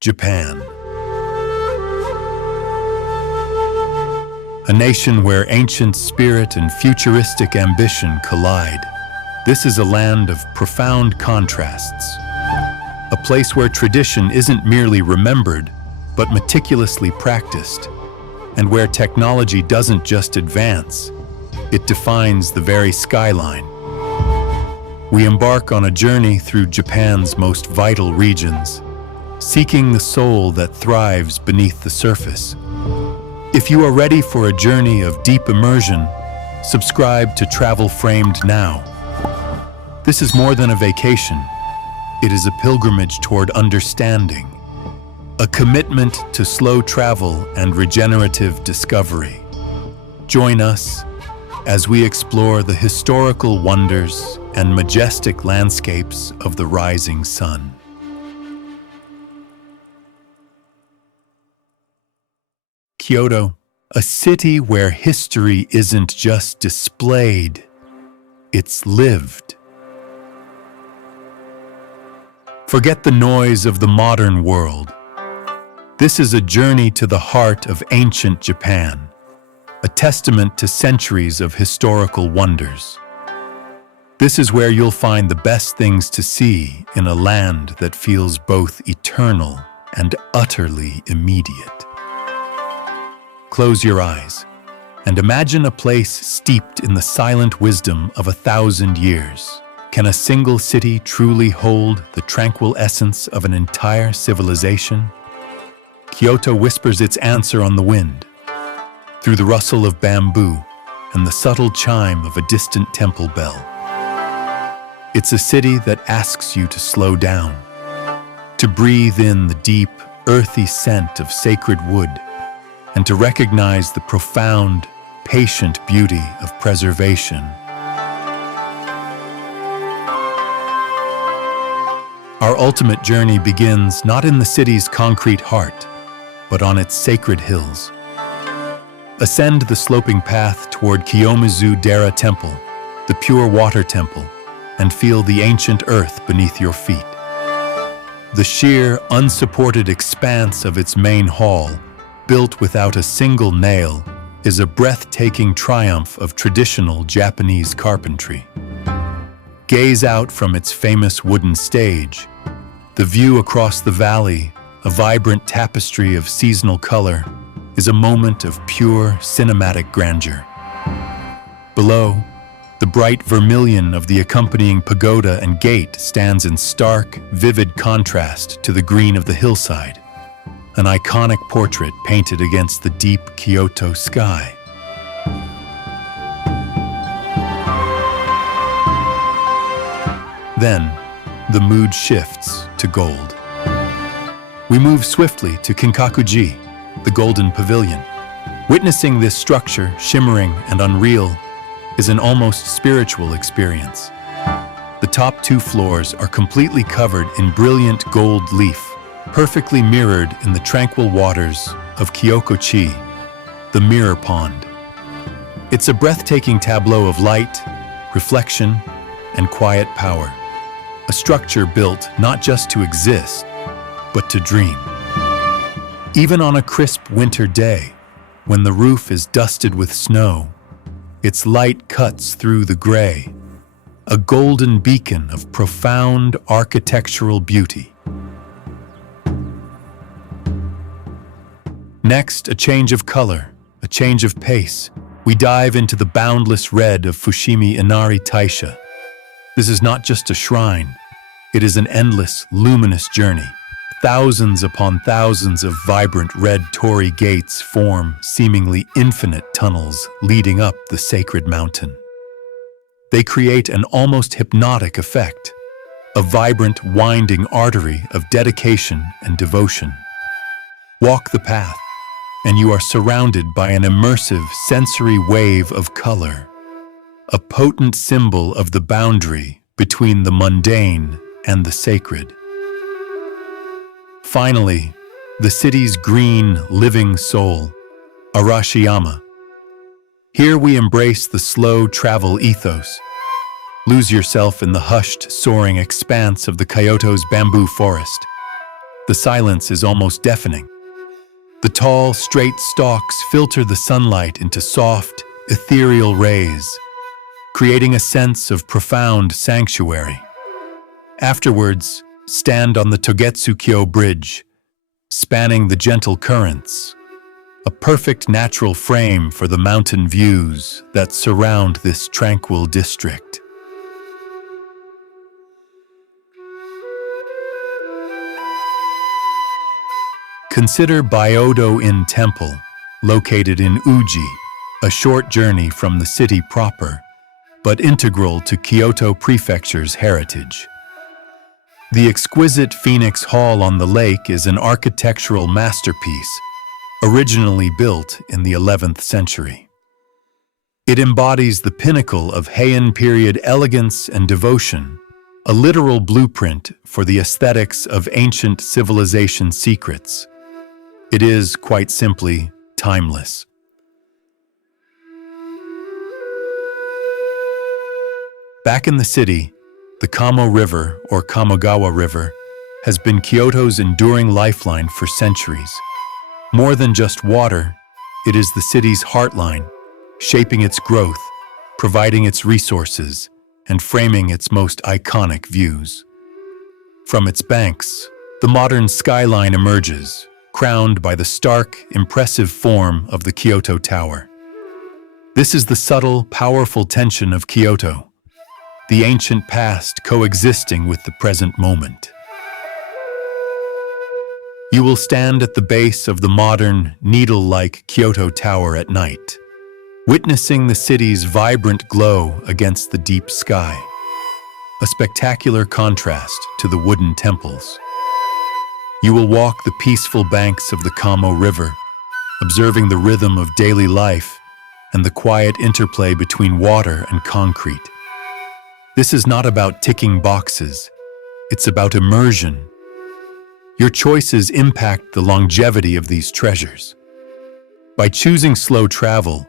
Japan. A nation where ancient spirit and futuristic ambition collide. This is a land of profound contrasts. A place where tradition isn't merely remembered, but meticulously practiced. And where technology doesn't just advance, it defines the very skyline. We embark on a journey through Japan's most vital regions, seeking the soul that thrives beneath the surface. If you are ready for a journey of deep immersion, subscribe to Travel Framed now. This is more than a vacation. It is a pilgrimage toward understanding, a commitment to slow travel and regenerative discovery. Join us as we explore the historical wonders and majestic landscapes of the rising sun. Kyoto, a city where history isn't just displayed, it's lived. Forget the noise of the modern world. This is a journey to the heart of ancient Japan, a testament to centuries of historical wonders. This is where you'll find the best things to see in a land that feels both eternal and utterly immediate. Close your eyes and imagine a place steeped in the silent wisdom of 1,000 years. Can a single city truly hold the tranquil essence of an entire civilization? Kyoto whispers its answer on the wind, through the rustle of bamboo and the subtle chime of a distant temple bell. It's a city that asks you to slow down, to breathe in the deep, earthy scent of sacred wood, and to recognize the profound, patient beauty of preservation. Our ultimate journey begins not in the city's concrete heart, but on its sacred hills. Ascend the sloping path toward Kiyomizu-dera Temple, the pure water temple, and feel the ancient earth beneath your feet. The sheer, unsupported expanse of its main hall, built without a single nail, is a breathtaking triumph of traditional Japanese carpentry. Gaze out from its famous wooden stage. The view across the valley, a vibrant tapestry of seasonal color, is a moment of pure cinematic grandeur. Below, the bright vermilion of the accompanying pagoda and gate stands in stark, vivid contrast to the green of the hillside, an iconic portrait painted against the deep Kyoto sky. Then, the mood shifts to gold. We move swiftly to Kinkakuji, the Golden Pavilion. Witnessing this structure, shimmering and unreal, is an almost spiritual experience. The top 2 floors are completely covered in brilliant gold leaf, perfectly mirrored in the tranquil waters of Kyokochi, the mirror pond. It's a breathtaking tableau of light, reflection, and quiet power. A structure built not just to exist, but to dream. Even on a crisp winter day, when the roof is dusted with snow, its light cuts through the gray, a golden beacon of profound architectural beauty. Next, a change of color, a change of pace. We dive into the boundless red of Fushimi Inari Taisha. This is not just a shrine, it is an endless, luminous journey. Thousands upon thousands of vibrant red Torii gates form seemingly infinite tunnels leading up the sacred mountain. They create an almost hypnotic effect, a vibrant, winding artery of dedication and devotion. Walk the path, and you are surrounded by an immersive sensory wave of color, a potent symbol of the boundary between the mundane and the sacred. Finally, the city's green, living soul, Arashiyama. Here we embrace the slow travel ethos. Lose yourself in the hushed, soaring expanse of the Kyoto's bamboo forest. The silence is almost deafening. The tall, straight stalks filter the sunlight into soft, ethereal rays, creating a sense of profound sanctuary. Afterwards, stand on the Togetsukyo Bridge, spanning the gentle currents, a perfect natural frame for the mountain views that surround this tranquil district. Consider Byodo-in Temple, located in Uji, a short journey from the city proper, but integral to Kyoto Prefecture's heritage. The exquisite Phoenix Hall on the lake is an architectural masterpiece, originally built in the 11th century. It embodies the pinnacle of Heian period elegance and devotion, a literal blueprint for the aesthetics of ancient civilization secrets. It is, quite simply, timeless. Back in the city, the Kamo River, or Kamogawa River, has been Kyoto's enduring lifeline for centuries. More than just water, it is the city's heartline, shaping its growth, providing its resources, and framing its most iconic views. From its banks, the modern skyline emerges, crowned by the stark, impressive form of the Kyoto Tower. This is the subtle, powerful tension of Kyoto, the ancient past coexisting with the present moment. You will stand at the base of the modern, needle-like Kyoto Tower at night, witnessing the city's vibrant glow against the deep sky, a spectacular contrast to the wooden temples. You will walk the peaceful banks of the Kamo River, observing the rhythm of daily life and the quiet interplay between water and concrete. This is not about ticking boxes, it's about immersion. Your choices impact the longevity of these treasures. By choosing slow travel,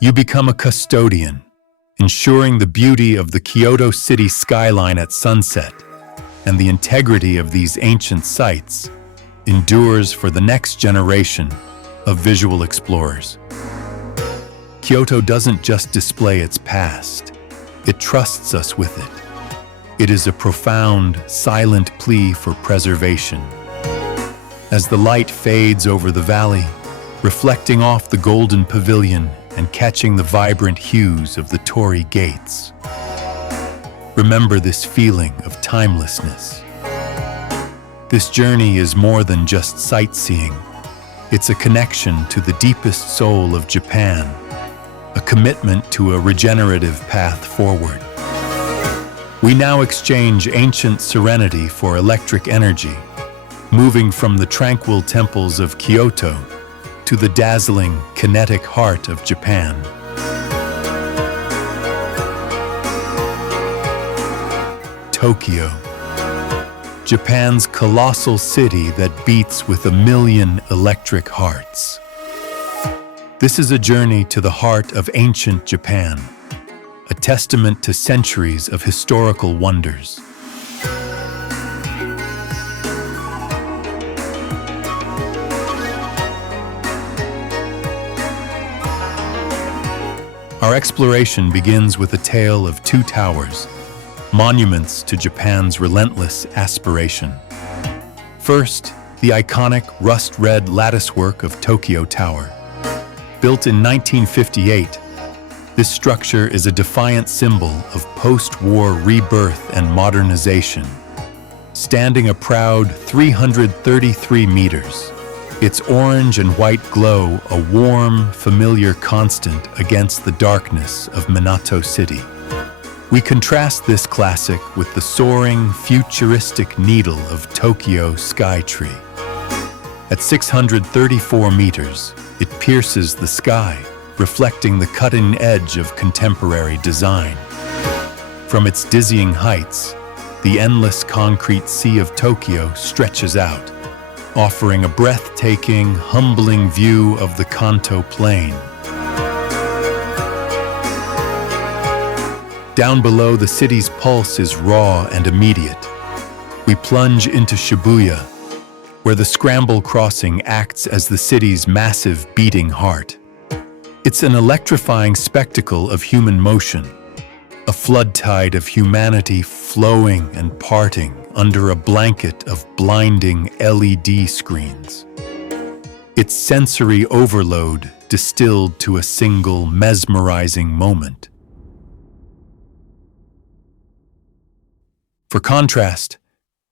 you become a custodian, ensuring the beauty of the Kyoto city skyline at sunset and the integrity of these ancient sites endures for the next generation of visual explorers. Kyoto doesn't just display its past, it trusts us with it. It is a profound, silent plea for preservation. As the light fades over the valley, reflecting off the golden pavilion and catching the vibrant hues of the Torii gates, remember this feeling of timelessness. This journey is more than just sightseeing. It's a connection to the deepest soul of Japan, a commitment to a regenerative path forward. We now exchange ancient serenity for electric energy, moving from the tranquil temples of Kyoto to the dazzling, kinetic heart of Japan. Tokyo, Japan's colossal city that beats with 1,000,000 electric hearts. This is a journey to the heart of ancient Japan, a testament to centuries of historical wonders. Our exploration begins with a tale of two towers, monuments to Japan's relentless aspiration. First, the iconic rust-red latticework of Tokyo Tower. Built in 1958, this structure is a defiant symbol of post-war rebirth and modernization, standing a proud 333 meters. Its orange and white glow a warm, familiar constant against the darkness of Minato City. We contrast this classic with the soaring, futuristic needle of Tokyo Skytree. At 634 meters, it pierces the sky, reflecting the cutting edge of contemporary design. From its dizzying heights, the endless concrete sea of Tokyo stretches out, offering a breathtaking, humbling view of the Kanto Plain. Down below, the city's pulse is raw and immediate. We plunge into Shibuya, where where the scramble crossing acts as the city's massive beating heart. It's an electrifying spectacle of human motion, a flood tide of humanity flowing and parting under a blanket of blinding LED screens. Its sensory overload distilled to a single mesmerizing moment. For contrast,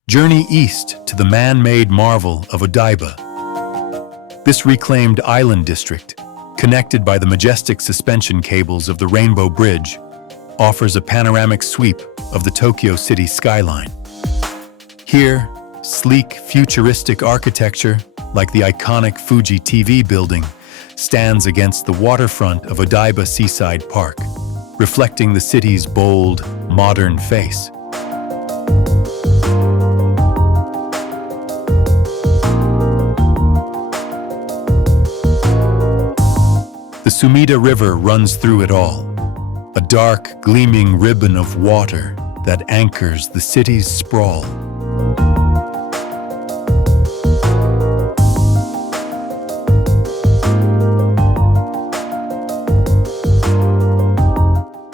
journey east to the man-made marvel of Odaiba. This reclaimed island district, connected by the majestic suspension cables of the Rainbow Bridge, offers a panoramic sweep of the Tokyo city skyline. Here, sleek, futuristic architecture, like the iconic Fuji TV building, stands against the waterfront of Odaiba Seaside Park, reflecting the city's bold, modern face. The Sumida River runs through it all, a dark, gleaming ribbon of water that anchors the city's sprawl.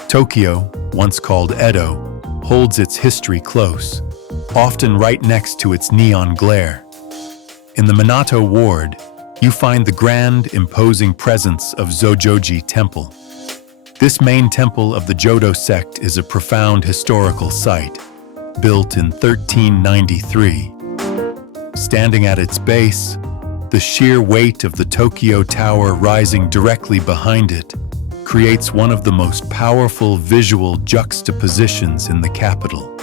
Tokyo, once called Edo, holds its history close, often right next to its neon glare. In the Minato Ward, you find the grand, imposing presence of Zojoji Temple. This main temple of the Jodo sect is a profound historical site, built in 1393. Standing at its base, the sheer weight of the Tokyo Tower rising directly behind it creates one of the most powerful visual juxtapositions in the capital.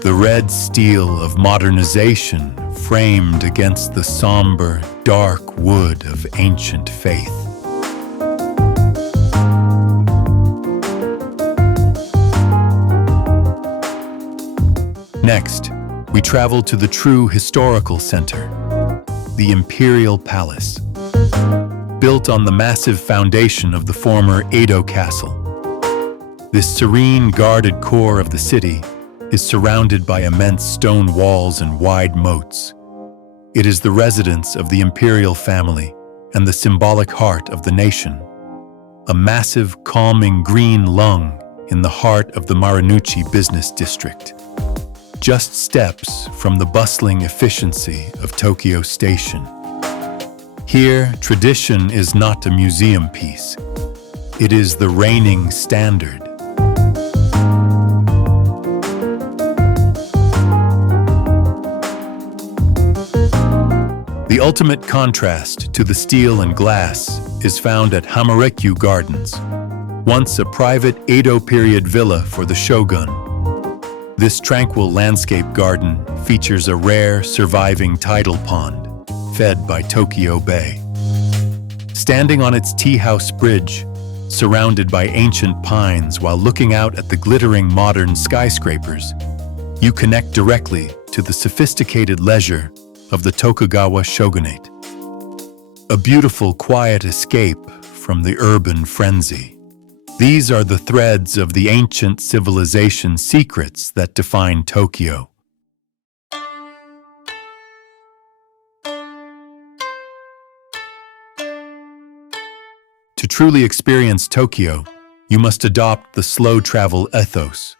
The red steel of modernization framed against the somber, dark wood of ancient faith. Next, we travel to the true historical center, the Imperial Palace. Built on the massive foundation of the former Edo Castle. This serene, guarded core of the city is surrounded by immense stone walls and wide moats. It is the residence of the imperial family and the symbolic heart of the nation, a massive, calming green lung in the heart of the Marunouchi business district, just steps from the bustling efficiency of Tokyo Station. Here, tradition is not a museum piece. It is the reigning standard. The ultimate contrast to the steel and glass is found at Hamarekyu Gardens, once a private Edo period villa for the shogun. This tranquil landscape garden features a rare, surviving tidal pond, fed by Tokyo Bay. Standing on its tea house bridge, surrounded by ancient pines while looking out at the glittering modern skyscrapers, you connect directly to the sophisticated leisure of the Tokugawa shogunate. A beautiful, quiet escape from the urban frenzy. These are the threads of the ancient civilization secrets that define Tokyo. To truly experience Tokyo, you must adopt the slow travel ethos.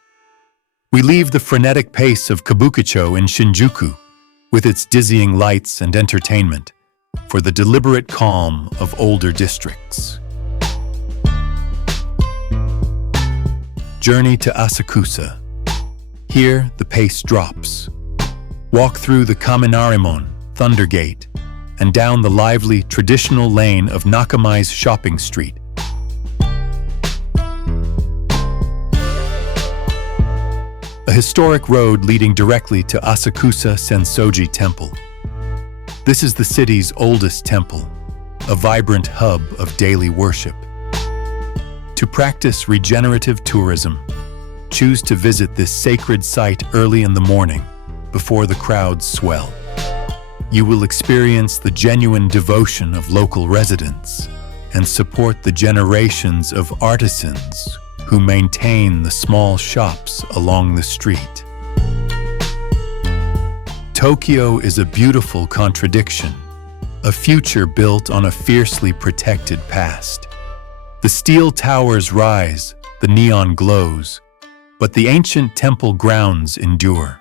We leave the frenetic pace of Kabukicho in Shinjuku, with its dizzying lights and entertainment, for the deliberate calm of older districts. Journey to Asakusa. Here, the pace drops. Walk through the Kaminarimon, Thunder Gate, and down the lively, traditional lane of Nakamai's shopping street. A historic road leading directly to Asakusa Sensoji Temple. This is the city's oldest temple, a vibrant hub of daily worship. To practice regenerative tourism, choose to visit this sacred site early in the morning, before the crowds swell. You will experience the genuine devotion of local residents and support the generations of artisans who maintain the small shops along the street. Tokyo is a beautiful contradiction, a future built on a fiercely protected past. The steel towers rise, the neon glows, but the ancient temple grounds endure.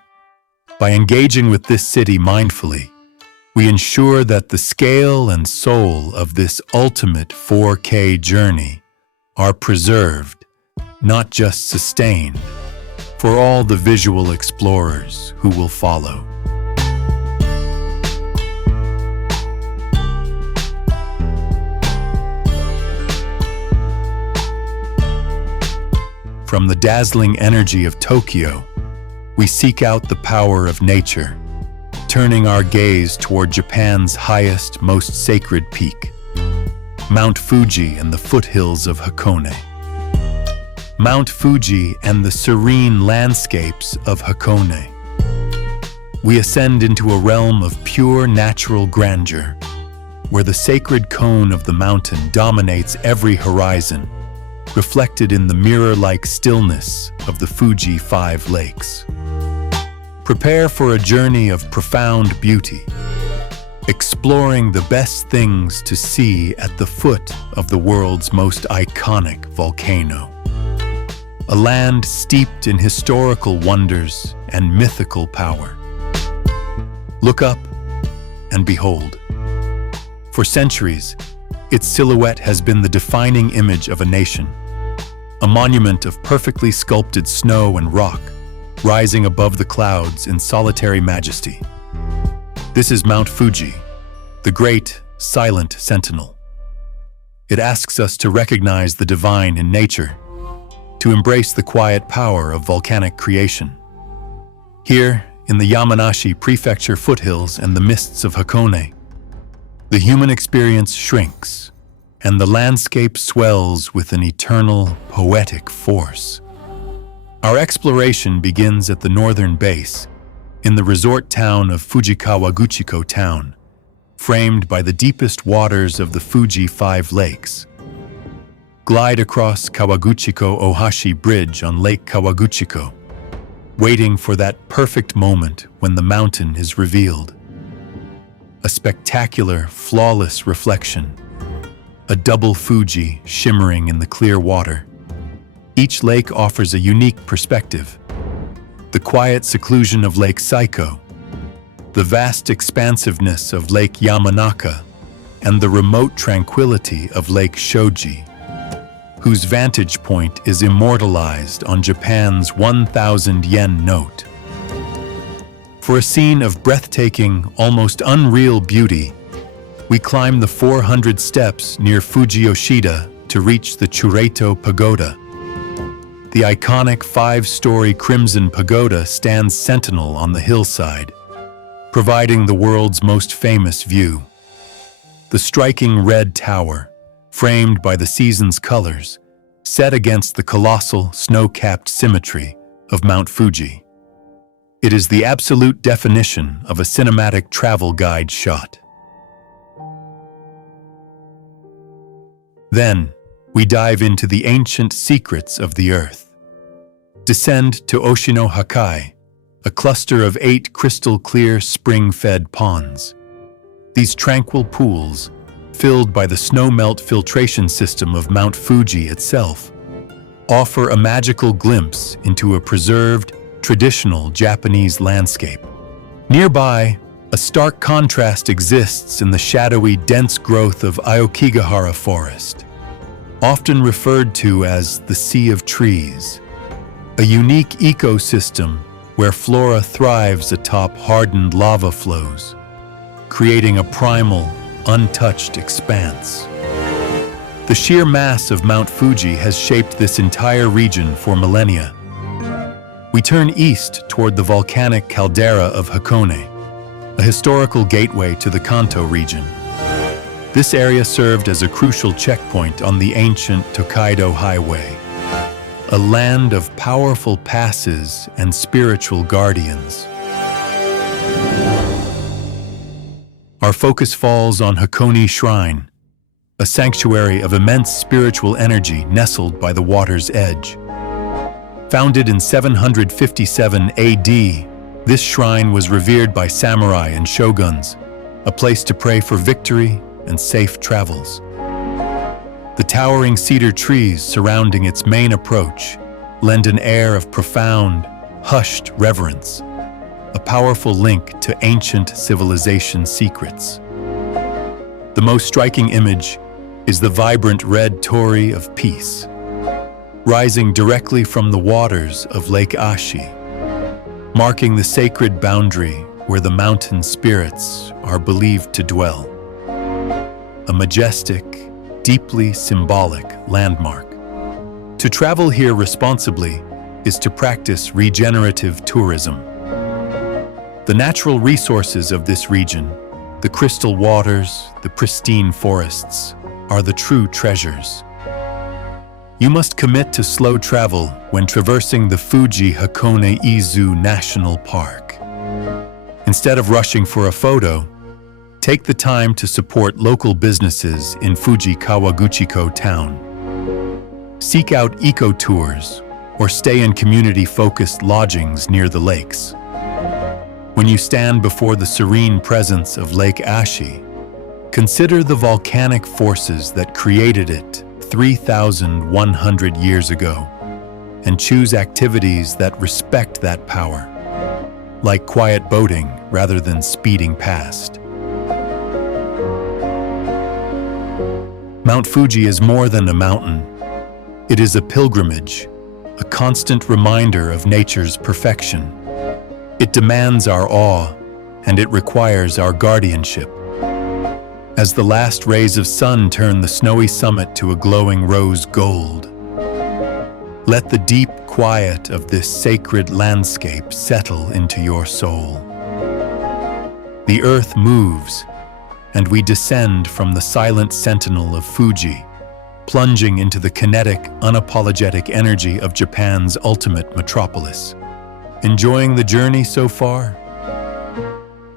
By engaging with this city mindfully, we ensure that the scale and soul of this ultimate 4K journey are preserved, not just sustained, for all the visual explorers who will follow. From the dazzling energy of Tokyo, we seek out the power of nature, turning our gaze toward Japan's highest, most sacred peak, Mount Fuji and the foothills of Hakone. Mount Fuji and the serene landscapes of Hakone. We ascend into a realm of pure natural grandeur, where the sacred cone of the mountain dominates every horizon, reflected in the mirror-like stillness of the Fuji 5 lakes. Prepare for a journey of profound beauty, exploring the best things to see at the foot of the world's most iconic volcano. A land steeped in historical wonders and mythical power. Look up and behold. For centuries, its silhouette has been the defining image of a nation, a monument of perfectly sculpted snow and rock, rising above the clouds in solitary majesty. This is Mount Fuji, the great, silent sentinel. It asks us to recognize the divine in nature, to embrace the quiet power of volcanic creation. Here, in the Yamanashi Prefecture foothills and the mists of Hakone, the human experience shrinks, and the landscape swells with an eternal, poetic force. Our exploration begins at the northern base, in the resort town of Fujikawaguchiko Town, framed by the deepest waters of the Fuji 5 lakes. Glide across Kawaguchiko Ohashi Bridge on Lake Kawaguchiko, waiting for that perfect moment when the mountain is revealed. A spectacular, flawless reflection, a double Fuji shimmering in the clear water. Each lake offers a unique perspective. The quiet seclusion of Lake Saiko, the vast expansiveness of Lake Yamanaka, and the remote tranquility of Lake Shoji, whose vantage point is immortalized on Japan's 1,000 yen note. For a scene of breathtaking, almost unreal beauty, we climb the 400 steps near Fujiyoshida to reach the Chureito Pagoda. The iconic 5-story Crimson Pagoda stands sentinel on the hillside, providing the world's most famous view. The striking red tower, framed by the season's colors, set against the colossal, snow-capped symmetry of Mount Fuji. It is the absolute definition of a cinematic travel guide shot. Then, we dive into the ancient secrets of the earth. Descend to Oshino Hakai, a cluster of 8 crystal-clear spring-fed ponds. These tranquil pools, filled by the snow-melt filtration system of Mount Fuji itself, offer a magical glimpse into a preserved, traditional Japanese landscape. Nearby, a stark contrast exists in the shadowy, dense growth of Aokigahara Forest, often referred to as the Sea of Trees, a unique ecosystem where flora thrives atop hardened lava flows, creating a primal, untouched expanse. The sheer mass of Mount Fuji has shaped this entire region for millennia. We turn east toward the volcanic caldera of Hakone, a historical gateway to the Kanto region. This area served as a crucial checkpoint on the ancient Tokaido Highway, a land of powerful passes and spiritual guardians. Our focus falls on Hakone Shrine, a sanctuary of immense spiritual energy nestled by the water's edge. Founded in 757 AD, This shrine was revered by samurai and shoguns, a place to pray for victory and safe travels. The towering cedar trees surrounding its main approach lend an air of profound, hushed reverence, a powerful link to ancient civilization secrets. The most striking image is the vibrant red Torii of peace, rising directly from the waters of Lake Ashi, marking the sacred boundary where the mountain spirits are believed to dwell. A majestic, deeply symbolic landmark. To travel here responsibly is to practice regenerative tourism. The natural resources of this region, the crystal waters, the pristine forests, are the true treasures. You must commit to slow travel when traversing the Fuji Hakone Izu National Park. Instead of rushing for a photo, take the time to support local businesses in Fuji Kawaguchiko town. Seek out eco-tours or stay in community-focused lodgings near the lakes. When you stand before the serene presence of Lake Ashi, consider the volcanic forces that created it 3,100 years ago, and choose activities that respect that power, like quiet boating rather than speeding past. Mount Fuji is more than a mountain. It is a pilgrimage, a constant reminder of nature's perfection. It demands our awe, and it requires our guardianship. As the last rays of sun turn the snowy summit to a glowing rose gold, let the deep quiet of this sacred landscape settle into your soul. The earth moves, and we descend from the silent sentinel of Fuji, plunging into the kinetic, unapologetic energy of Japan's ultimate metropolis. Enjoying the journey so far?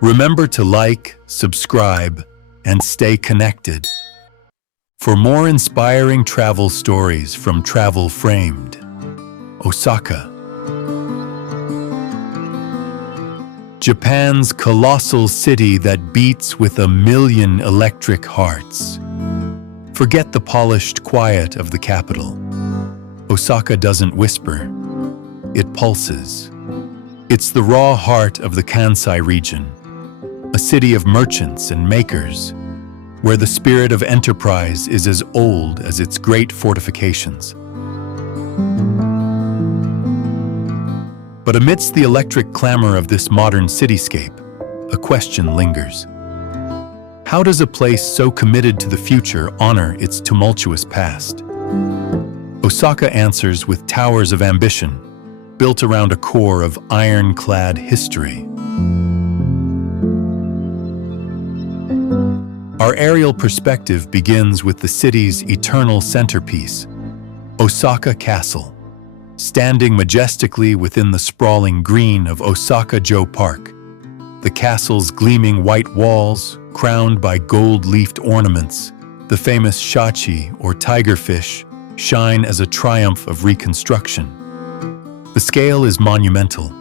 Remember to like, subscribe, and stay connected. For more inspiring travel stories from Travel Framed, Osaka. Japan's colossal city that beats with 1,000,000 electric hearts. Forget the polished quiet of the capital. Osaka doesn't whisper, it pulses. It's the raw heart of the Kansai region, a city of merchants and makers, where the spirit of enterprise is as old as its great fortifications. But amidst the electric clamor of this modern cityscape, a question lingers. How does a place so committed to the future honor its tumultuous past? Osaka answers with towers of ambition, built around a core of ironclad history. Our aerial perspective begins with the city's eternal centerpiece, Osaka Castle, standing majestically within the sprawling green of Osaka-jo Park. The castle's gleaming white walls, crowned by gold-leafed ornaments, the famous shachi or tigerfish, shine as a triumph of reconstruction. The scale is monumental.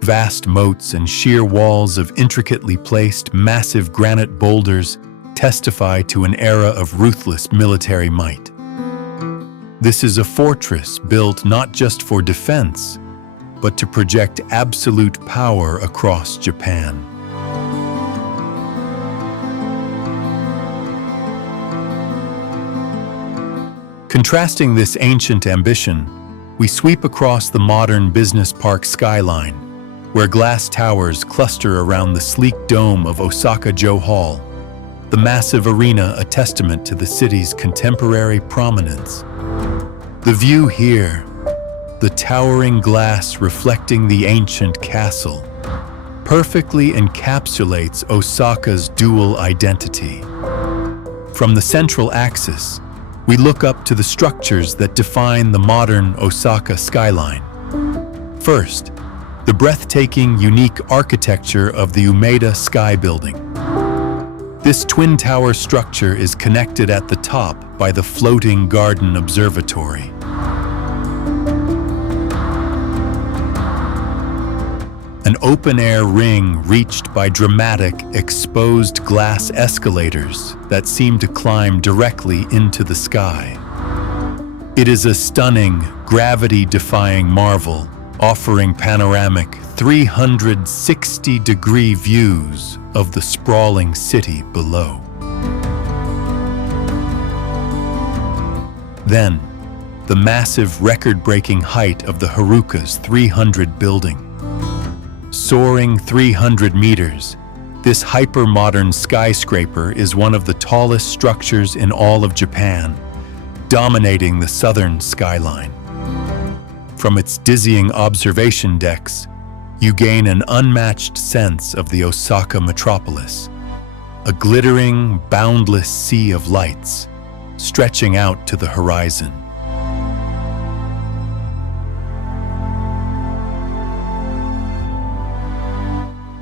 Vast moats and sheer walls of intricately placed, massive granite boulders testify to an era of ruthless military might. This is a fortress built not just for defense, but to project absolute power across Japan. Contrasting this ancient ambition, we sweep across the modern business park skyline, where glass towers cluster around the sleek dome of Osaka-jo Hall, the massive arena a testament to the city's contemporary prominence. The view here, the towering glass reflecting the ancient castle, perfectly encapsulates Osaka's dual identity. From the central axis, we look up to the structures that define the modern Osaka skyline. First, the breathtaking, unique architecture of the Umeda Sky Building. This twin-tower structure is connected at the top by the floating garden observatory. An an open-air ring reached by dramatic, exposed glass escalators that seem to climb directly into the sky. It is a stunning, gravity-defying marvel, offering panoramic 360-degree views of the sprawling city below. Then, the massive record-breaking height of the Haruka's 300 building. Soaring 300 meters, this hyper-modern skyscraper is one of the tallest structures in all of Japan, dominating the southern skyline. From its dizzying observation decks, you gain an unmatched sense of the Osaka metropolis, a glittering, boundless sea of lights stretching out to the horizon.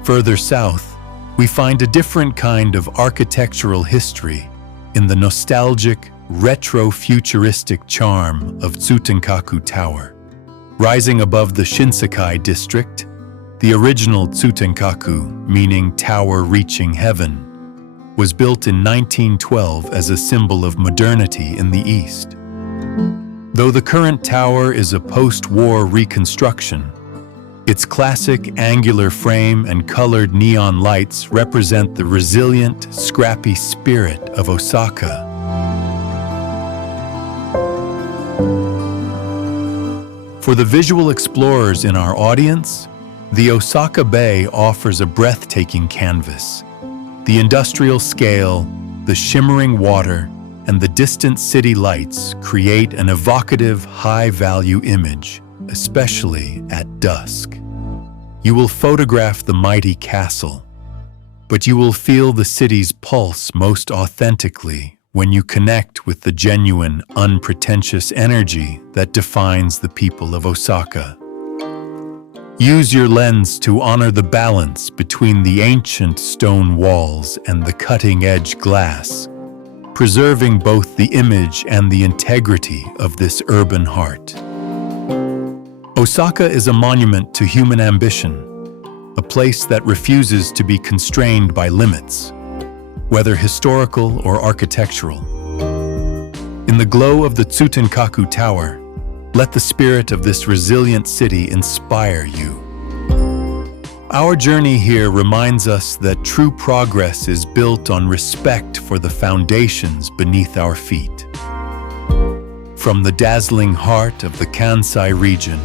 Further south, we find a different kind of architectural history in the nostalgic, retro-futuristic charm of Tsutenkaku Tower. Rising above the Shinsekai district, the original Tsutenkaku, meaning tower reaching heaven, was built in 1912 as a symbol of modernity in the East. Though the current tower is a post-war reconstruction, its classic angular frame and colored neon lights represent the resilient, scrappy spirit of Osaka. For the visual explorers in our audience, the Osaka Bay offers a breathtaking canvas. The industrial scale, the shimmering water, and the distant city lights create an evocative, high-value image, especially at dusk. You will photograph the mighty castle, but you will feel the city's pulse most authentically when you connect with the genuine, unpretentious energy that defines the people of Osaka. Use your lens to honor the balance between the ancient stone walls and the cutting-edge glass, preserving both the image and the integrity of this urban heart. Osaka is a monument to human ambition, a place that refuses to be constrained by limits, whether historical or architectural. In the glow of the Tsutenkaku Tower, let the spirit of this resilient city inspire you. Our journey here reminds us that true progress is built on respect for the foundations beneath our feet. From the dazzling heart of the Kansai region,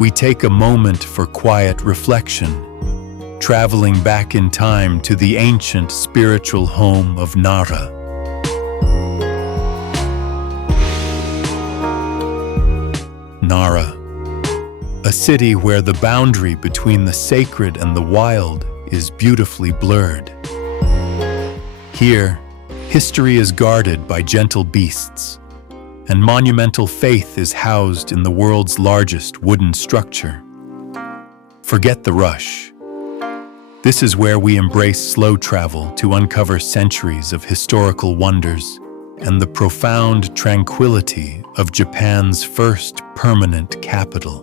we take a moment for quiet reflection, traveling back in time to the ancient spiritual home of Nara. Nara, a city where the boundary between the sacred and the wild is beautifully blurred. Here, history is guarded by gentle beasts, and monumental faith is housed in the world's largest wooden structure. Forget the rush. This is where we embrace slow travel to uncover centuries of historical wonders and the profound tranquility of Japan's first permanent capital.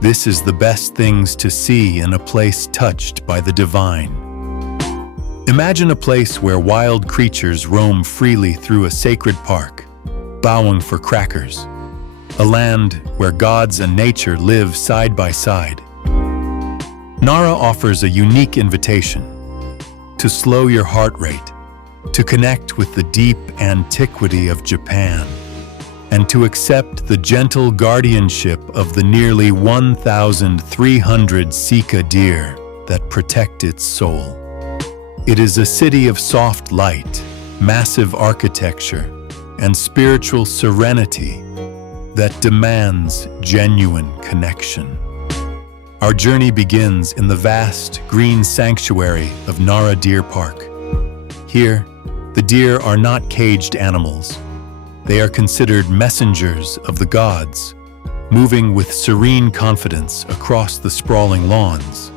This is the best things to see in a place touched by the divine. Imagine a place where wild creatures roam freely through a sacred park, bowing for crackers. A land where gods and nature live side by side. Nara offers a unique invitation to slow your heart rate, to connect with the deep antiquity of Japan, and to accept the gentle guardianship of the nearly 1,300 Sika deer that protect its soul. It is a city of soft light, massive architecture, and spiritual serenity that demands genuine connection. Our journey begins in the vast green sanctuary of Nara Deer Park. Here, the deer are not caged animals. They are considered messengers of the gods, moving with serene confidence across the sprawling lawns.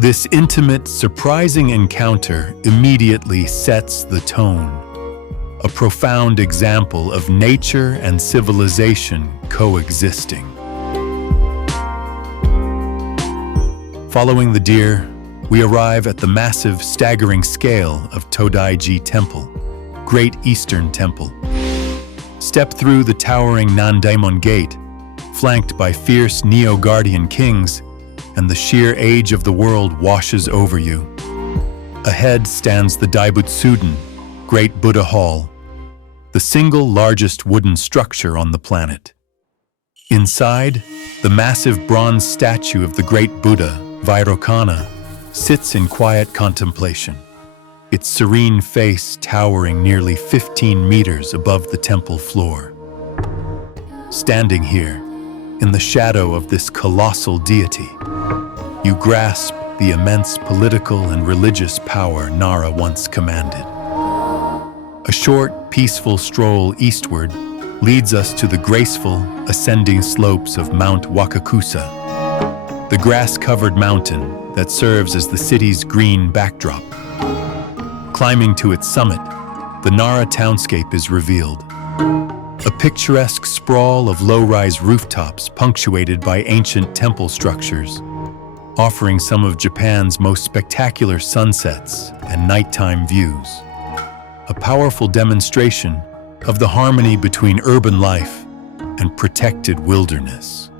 This intimate, surprising encounter immediately sets the tone, a profound example of nature and civilization coexisting. Following the deer, we arrive at the massive, staggering scale of Todaiji Temple, Great Eastern Temple. Step through the towering Nandaimon Gate, flanked by fierce Neo-Guardian kings, and the sheer age of the world washes over you. Ahead stands the Daibutsuden, Great Buddha Hall, the single largest wooden structure on the planet. Inside, the massive bronze statue of the great Buddha, Vairocana, sits in quiet contemplation, its serene face towering nearly 15 meters above the temple floor. Standing here, in the shadow of this colossal deity, you grasp the immense political and religious power Nara once commanded. A short, peaceful stroll eastward leads us to the graceful, ascending slopes of Mount Wakakusa, the grass-covered mountain that serves as the city's green backdrop. Climbing to its summit, the Nara townscape is revealed. A picturesque sprawl of low-rise rooftops punctuated by ancient temple structures, offering some of Japan's most spectacular sunsets and nighttime views. A powerful demonstration of the harmony between urban life and protected wilderness.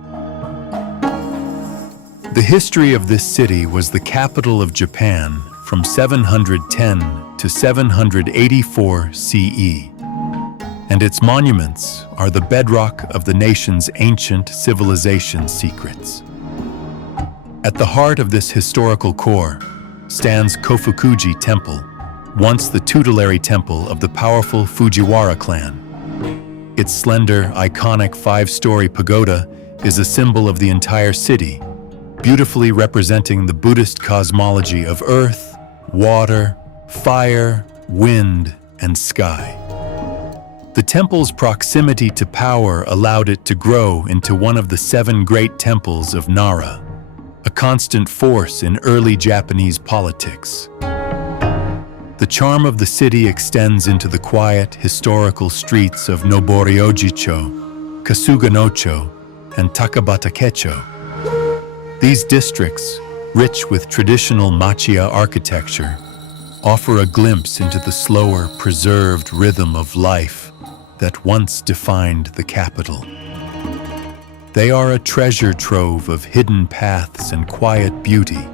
The history of this city was the capital of Japan from 710 to 784 CE, and its monuments are the bedrock of the nation's ancient civilization secrets. At the heart of this historical core stands Kofukuji Temple, once the tutelary temple of the powerful Fujiwara clan. Its slender, iconic 5-story pagoda is a symbol of the entire city, beautifully representing the Buddhist cosmology of earth, water, fire, wind, and sky. The temple's proximity to power allowed it to grow into one of the 7 great temples of Nara, a constant force in early Japanese politics. The charm of the city extends into the quiet, historical streets of Noboriojicho, Kasuganocho, and Takabatakecho. These districts, rich with traditional Machiya architecture, offer a glimpse into the slower, preserved rhythm of life that once defined the capital. They are a treasure trove of hidden paths and quiet beauty,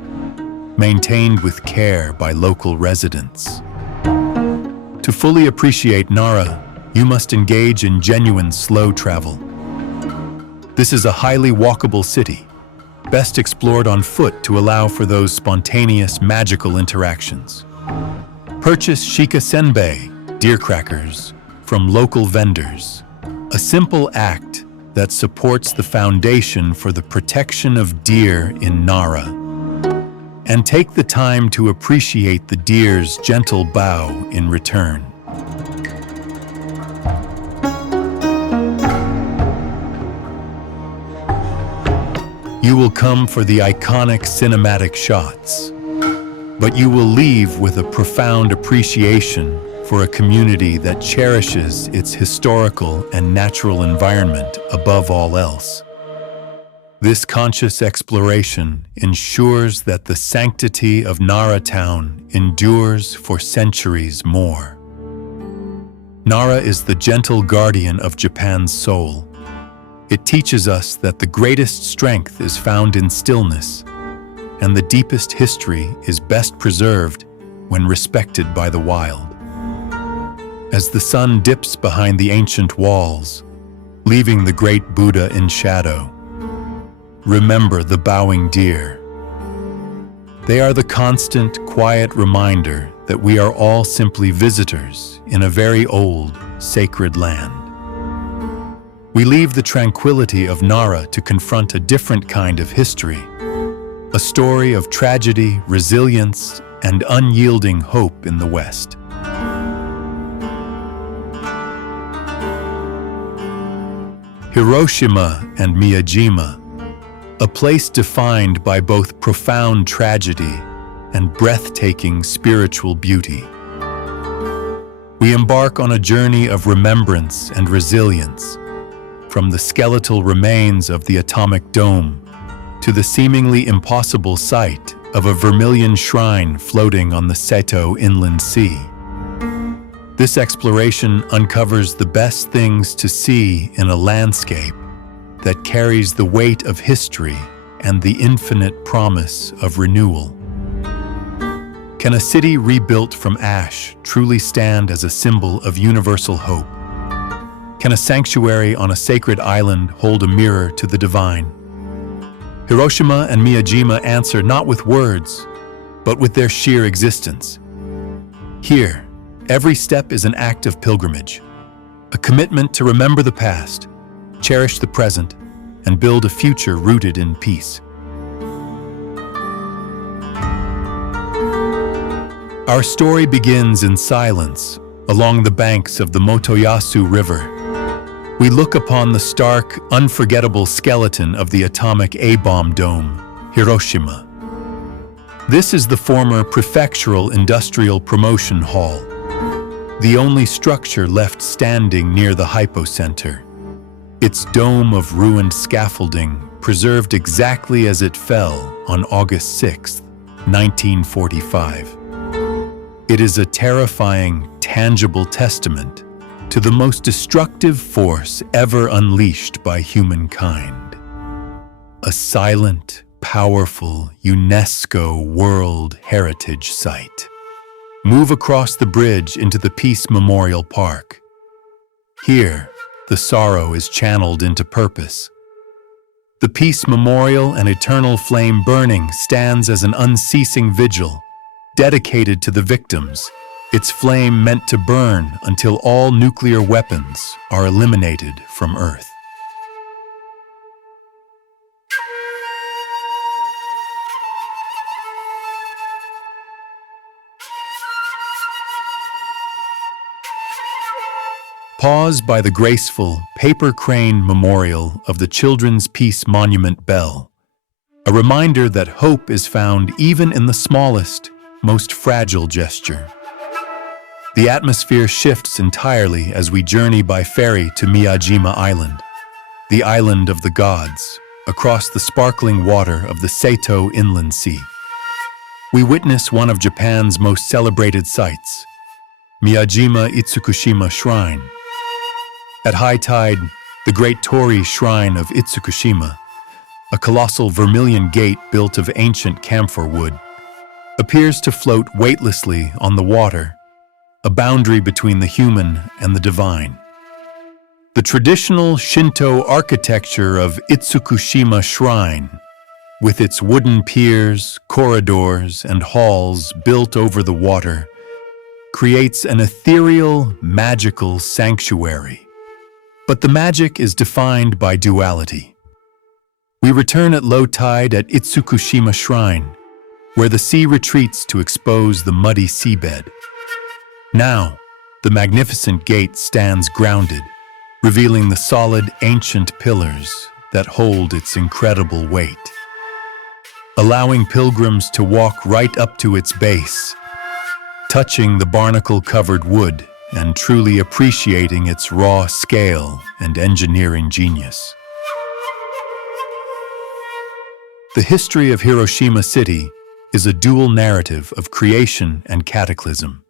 maintained with care by local residents. To fully appreciate Nara, you must engage in genuine slow travel. This is a highly walkable city, best explored on foot to allow for those spontaneous, magical interactions. Purchase shika senbei, deer crackers, from local vendors, a simple act that supports the foundation for the protection of deer in Nara. And take the time to appreciate the deer's gentle bow in return. You will come for the iconic cinematic shots, but you will leave with a profound appreciation for a community that cherishes its historical and natural environment above all else. This conscious exploration ensures that the sanctity of Nara town endures for centuries more. Nara is the gentle guardian of Japan's soul. It teaches us that the greatest strength is found in stillness, and the deepest history is best preserved when respected by the wild. As the sun dips behind the ancient walls, leaving the great Buddha in shadow, remember the bowing deer. They are the constant, quiet reminder that we are all simply visitors in a very old, sacred land. We leave the tranquility of Nara to confront a different kind of history, a story of tragedy, resilience, and unyielding hope in the West. Hiroshima and Miyajima, a place defined by both profound tragedy and breathtaking spiritual beauty. We embark on a journey of remembrance and resilience, from the skeletal remains of the atomic dome to the seemingly impossible sight of a vermilion shrine floating on the Seto Inland Sea. This exploration uncovers the best things to see in a landscape that carries the weight of history and the infinite promise of renewal. Can a city rebuilt from ash truly stand as a symbol of universal hope? Can a sanctuary on a sacred island hold a mirror to the divine? Hiroshima and Miyajima answer not with words, but with their sheer existence. Here, every step is an act of pilgrimage, a commitment to remember the past, cherish the present, and build a future rooted in peace. Our story begins in silence, along the banks of the Motoyasu River. We look upon the stark, unforgettable skeleton of the atomic A-bomb dome, Hiroshima. This is the former Prefectural Industrial Promotion Hall, the only structure left standing near the hypocenter. Its dome of ruined scaffolding preserved exactly as it fell on August 6, 1945. It is a terrifying, tangible testament to the most destructive force ever unleashed by humankind. A silent, powerful UNESCO World Heritage Site. Move across the bridge into the Peace Memorial Park. Here, the sorrow is channeled into purpose. The Peace Memorial, an eternal flame burning, stands as an unceasing vigil, dedicated to the victims, its flame meant to burn until all nuclear weapons are eliminated from Earth. Pause by the graceful paper crane memorial of the Children's Peace Monument Bell, a reminder that hope is found even in the smallest, most fragile gesture. The atmosphere shifts entirely as we journey by ferry to Miyajima Island, the island of the gods, across the sparkling water of the Seto Inland Sea. We witness one of Japan's most celebrated sites, Miyajima Itsukushima Shrine. At high tide, the great Torii shrine of Itsukushima, a colossal vermilion gate built of ancient camphor wood, appears to float weightlessly on the water, a boundary between the human and the divine. The traditional Shinto architecture of Itsukushima Shrine, with its wooden piers, corridors, and halls built over the water, creates an ethereal, magical sanctuary. But the magic is defined by duality. We return at low tide at Itsukushima Shrine, where the sea retreats to expose the muddy seabed. Now, the magnificent gate stands grounded, revealing the solid ancient pillars that hold its incredible weight, allowing pilgrims to walk right up to its base, touching the barnacle-covered wood and truly appreciating its raw scale and engineering genius. The history of Hiroshima City is a dual narrative of creation and cataclysm.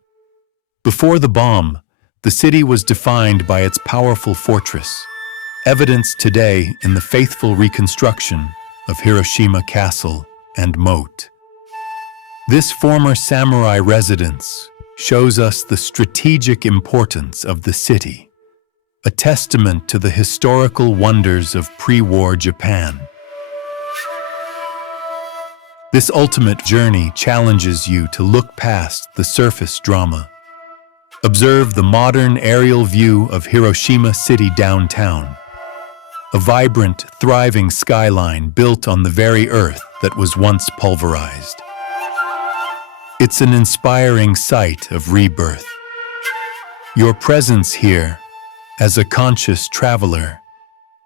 Before the bomb, the city was defined by its powerful fortress, evidenced today in the faithful reconstruction of Hiroshima Castle and Moat. This former samurai residence shows us the strategic importance of the city, a testament to the historical wonders of pre-war Japan. This ultimate journey challenges you to look past the surface drama. Observe the modern aerial view of Hiroshima City downtown, a vibrant, thriving skyline built on the very earth that was once pulverized. It's an inspiring sight of rebirth. Your presence here, as a conscious traveler,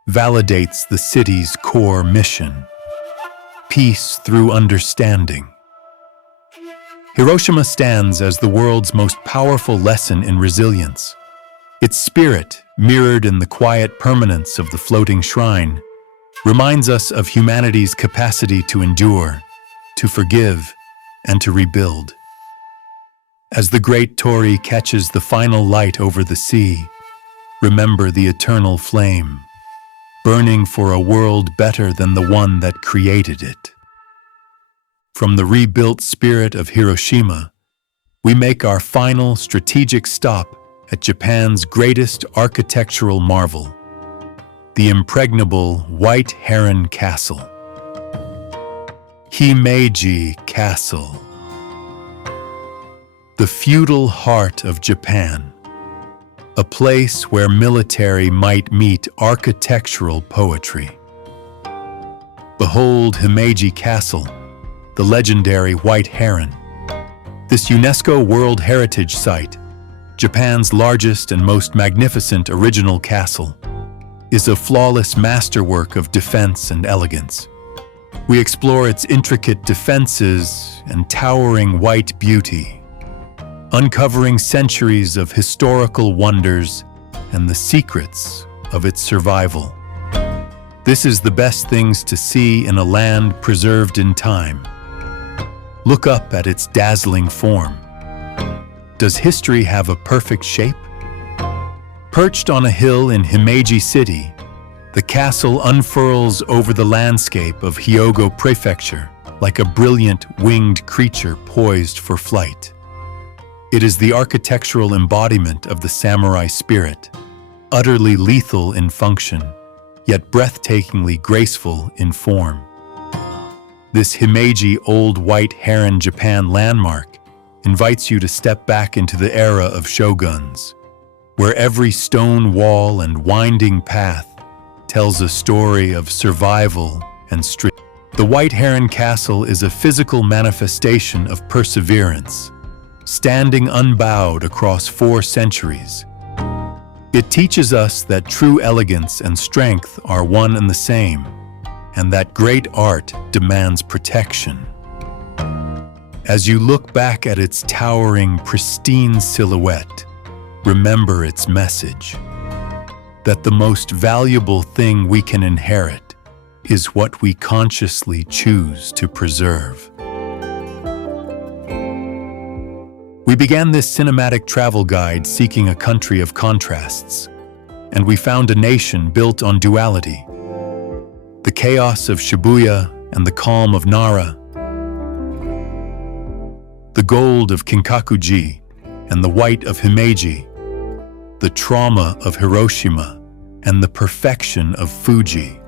validates the city's core mission: peace through understanding. Hiroshima stands as the world's most powerful lesson in resilience. Its spirit, mirrored in the quiet permanence of the floating shrine, reminds us of humanity's capacity to endure, to forgive, and to rebuild. As the great Torii catches the final light over the sea, remember the eternal flame, burning for a world better than the one that created it. From the rebuilt spirit of Hiroshima, we make our final strategic stop at Japan's greatest architectural marvel, the impregnable White Heron Castle. Himeji Castle, the feudal heart of Japan, a place where military might meet architectural poetry. Behold Himeji Castle, the legendary White Heron. This UNESCO World Heritage Site, Japan's largest and most magnificent original castle, is a flawless masterwork of defense and elegance. We explore its intricate defenses and towering white beauty, uncovering centuries of historical wonders and the secrets of its survival. This is the best things to see in a land preserved in time. Look up at its dazzling form. Does history have a perfect shape? Perched on a hill in Himeji City, the castle unfurls over the landscape of Hyogo Prefecture like a brilliant winged creature poised for flight. It is the architectural embodiment of the samurai spirit, utterly lethal in function, yet breathtakingly graceful in form. This Himeji Old White Heron Japan landmark invites you to step back into the era of shoguns, where every stone wall and winding path tells a story of survival and strength. The White Heron Castle is a physical manifestation of perseverance, standing unbowed across 4 centuries. It teaches us that true elegance and strength are one and the same, and that great art demands protection. As you look back at its towering, pristine silhouette, remember its message, that the most valuable thing we can inherit is what we consciously choose to preserve. We began this cinematic travel guide seeking a country of contrasts, and we found a nation built on duality. The chaos of Shibuya and the calm of Nara, the gold of Kinkakuji and the white of Himeji, the trauma of Hiroshima and the perfection of Fuji.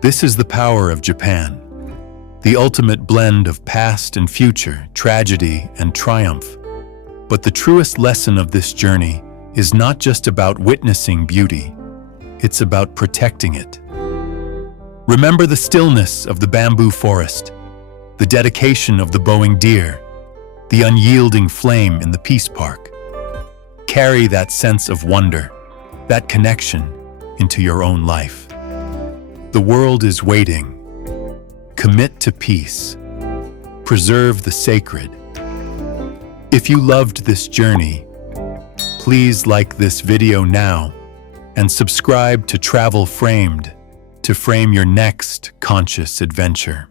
This is the power of Japan, the ultimate blend of past and future, tragedy and triumph. But the truest lesson of this journey is not just about witnessing beauty, it's about protecting it. Remember the stillness of the bamboo forest, the dedication of the bowing deer, the unyielding flame in the Peace Park. Carry that sense of wonder, that connection, into your own life. The world is waiting. Commit to peace. Preserve the sacred. If you loved this journey, please like this video now and subscribe to Travel Framed to frame your next conscious adventure.